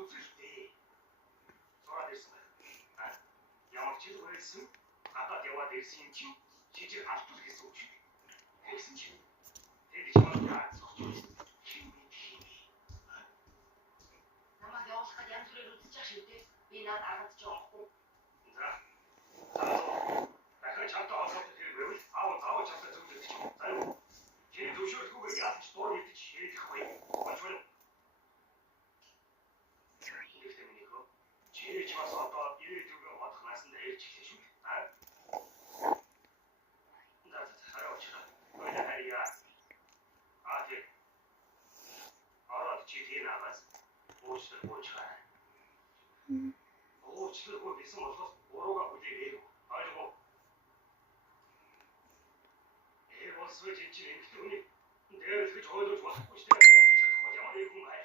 үзэлтэй. Зураад ирсэн байна. Ямар ч зүйл байсан. Гадаад яваад ирсэн юм чинь жижиг алдвал гэсэн үг шүү. Тэгсэн чинь тэр чимээ яаж зогсож байсан. Намайг явуулах гэж янз бүрээр үзэж ах шивдээ. Би над аргад ч явахгүй. За. Дахиад чамтай холбоотой хэрэг байвал аав чамтай зөвлөж чи. За юу. Чи зөвшөөрөхгүйгээр яаж ч дуур мэдчих шийдэхгүй. Болчихвол. Чи чамаас одоо ирээдүйн бодох наасан дээр ирж эхлэх шүү. Уучлаарай гэсэн болохоос уруугаа хүлээгээв. Ойлгов. Бол switch чинь эмхтэй хүний дээрэлгэж хойлож болохгүй шүү дээ. Уучлах чадахгүй ямар нэг хүн бай.